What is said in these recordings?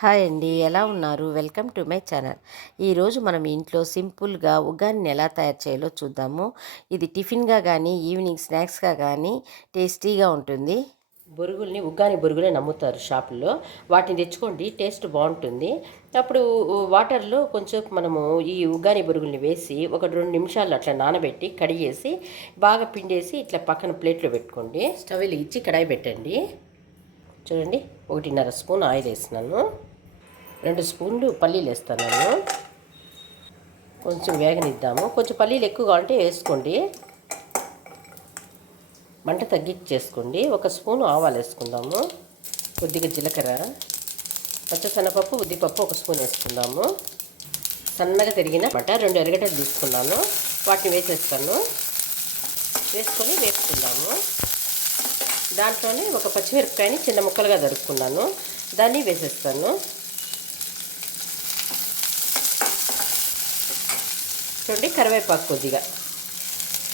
Hi అండి ఎలా ఉన్నారు? Welcome to my channel. ఈరోజు మనం ఇంట్లో సింపుల్గా ఉగ్గాని ఎలా తయారు చేయాలో చూద్దాము. ఇది టిఫిన్గా కానీ ఈవినింగ్ స్నాక్స్గా కానీ టేస్టీగా ఉంటుంది. బొరుగుల్ని ఉగ్గాని బొరుగులే నమ్ముతారు షాపుల్లో. వాటిని తెచ్చుకోండి టేస్ట్ బాగుంటుంది. అప్పుడు వాటర్లో కొంచెం మనము ఈ ఉగ్గాని బొరుగుల్ని వేసి ఒక రెండు నిమిషాలు అట్లా నానబెట్టి కడిగేసి బాగా పిండేసి ఇట్లా పక్కన ప్లేట్లో పెట్టుకోండి. స్టవ్ ఇచ్చి కడాయి పెట్టండి. చూడండి ఒకటిన్నర స్పూన్ ఆయిల్ వేసినాను రెండు స్పూన్లు పల్లీలు వేస్తాను కొంచెం వేగనిద్దాము. కొంచెం పల్లీలు ఎక్కువ కావాలంటే వేసుకోండి. మంట తగ్గించేసుకోండి. ఒక స్పూను ఆవాలు వేసుకుందాము. కొద్దిగా జీలకర్ర పచ్చసనపప్పు ఉద్దిపప్పు ఒక స్పూన్ వేసుకుందాము. సన్నగా తిరిగిన మట రెండు ఎరగడ్డలు తీసుకున్నాను. వాటిని వేసేస్తాను. వేసుకొని వేసుకుందాము దాంట్లోనే ఒక పచ్చిమిరపకాయని చిన్న ముక్కలుగా దొరుకుతున్నాను దాన్ని వేసేస్తాను. చూడండి కరివేపాకు కొద్దిగా.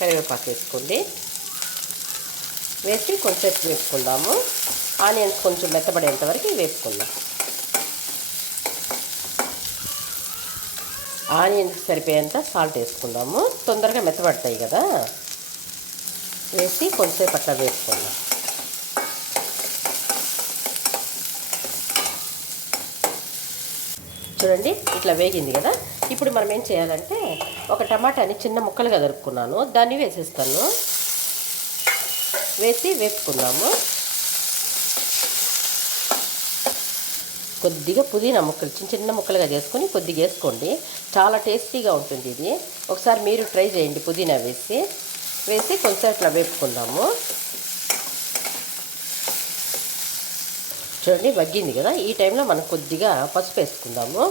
కరివేపాకు వేసుకోండి. వేసి కొంచెం వేసుకుందాము. ఆనియన్స్ కొంచెం మెత్తబడేంత వరకు వేసుకుందాం. ఆనియన్స్ సరిపోయేంత సాల్ట్ వేసుకుందాము. తొందరగా మెత్తబడతాయి కదా. వేసి కొంచెం అట్లా వేసుకుందాం. చూడండి ఇట్లా వేగింది కదా. ఇప్పుడు మనం ఏం చేయాలంటే ఒక టమాటాని చిన్న ముక్కలుగా దొరుకున్నాను దాన్ని వేసేస్తాను. వేసి వేపుకుందాము. కొద్దిగా పుదీనా ముక్కలు చిన్న చిన్న ముక్కలుగా చేసుకొని కొద్దిగా వేసుకోండి. చాలా టేస్టీగా ఉంటుంది ఇది. ఒకసారి మీరు ట్రై చేయండి పుదీనా వేసి. వేసి కొంచెం ఇట్లా వేపుకుందాము. చూడండి వగ్గింది కదా. ఈ టైంలో మనం కొద్దిగా పసుపు వేసుకుందాము.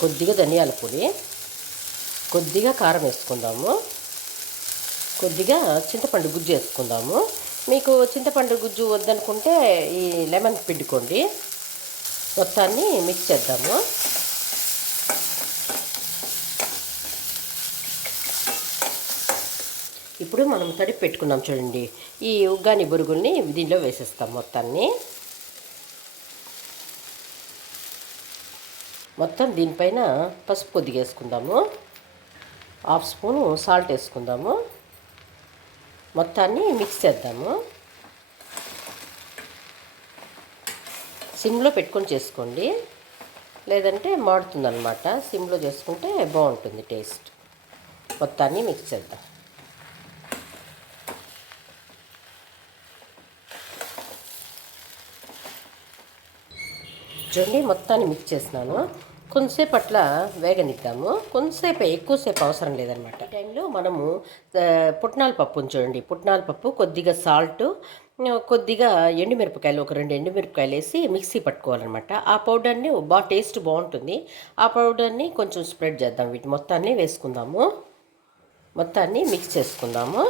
కొద్దిగా ధనియాల పొడి కొద్దిగా కారం వేసుకుందాము. కొద్దిగా చింతపండు గుజ్జు వేసుకుందాము. మీకు చింతపండు గుజ్జు వద్దనుకుంటే ఈ లెమన్ పిండుకోండి మొత్తాన్ని మిక్స్ చేద్దాము. ఇప్పుడు మనం తడిపి పెట్టుకున్నాం చూడండి. ఈ ఉగ్గాని బురుగుల్ని దీనిలో వేసేస్తాం మొత్తాన్ని. మొత్తం దీనిపైన పసుపు కొద్దిగా వేసుకుందాము హాఫ్ స్పూను సాల్ట్ వేసుకుందాము. మొత్తాన్ని మిక్స్ చేద్దాము. సిమ్లో పెట్టుకొని చేసుకోండి. లేదంటే మాడుతుందన్నమాట. సిమ్లో చేసుకుంటే బాగుంటుంది టేస్ట్. మొత్తాన్ని మిక్స్ చేద్దాం. చూడండి మొత్తాన్ని మిక్స్ చేసినాను కొంతసేపు అట్లా వేగనిద్దాము. కొంతసేపు ఎక్కువసేపు అవసరం లేదనమాట. ఈ టైంలో మనము పుట్నాల పప్పు చూడండి. పుట్నాల పప్పు కొద్దిగా సాల్ట్ కొద్దిగా ఎండుమిరపకాయలు ఒక రెండు ఎండుమిరపకాయలు వేసి మిక్సీ పట్టుకోవాలన్నమాట. ఆ పౌడర్ని బాగా టేస్ట్ బాగుంటుంది. ఆ పౌడర్ని కొంచెం స్ప్రెడ్ చేద్దాం. వీటి మొత్తాన్ని వేసుకుందాము. మొత్తాన్ని మిక్స్ చేసుకుందాము.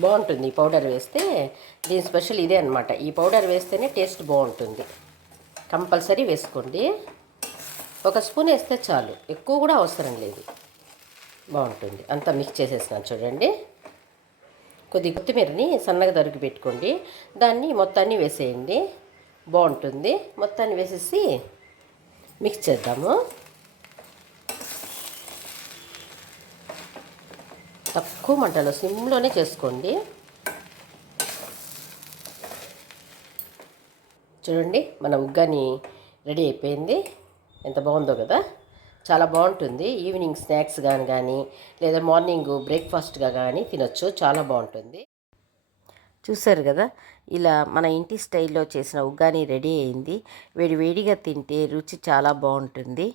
బాగుంటుంది. ఈ పౌడర్ వేస్తే దీని స్పెషల్ ఇదే అనమాట ఈ పౌడర్ వేస్తేనే టేస్ట్ బాగుంటుంది. కంపల్సరీ వేసుకోండి. ఒక స్పూన్ వేస్తే చాలు. ఎక్కువ కూడా అవసరం లేదు. బాగుంటుంది. అంతా మిక్స్ చేసేసినాను చూడండి. కొద్ది కొత్తిమీరని సన్నగా దొరికి పెట్టుకోండి. దాన్ని మొత్తాన్ని వేసేయండి. బాగుంటుంది. మొత్తాన్ని వేసేసి మిక్స్ చేద్దాము. తక్కువ మంటలో సిమ్లోనే చేసుకోండి. చూడండి మన ఉగ్గాని రెడీ అయిపోయింది. ఎంత బాగుందో కదా? చాలా బాగుంటుంది. ఈవినింగ్ స్నాక్స్ కానీ కానీ లేదా మార్నింగ్ బ్రేక్ఫాస్ట్గా కానీ తినొచ్చు. చాలా బాగుంటుంది. చూసారు కదా? ఇలా మన ఇంటి స్టైల్లో చేసిన ఉగ్గాని రెడీ అయింది. వేడి వేడిగా తింటే రుచి చాలా బాగుంటుంది.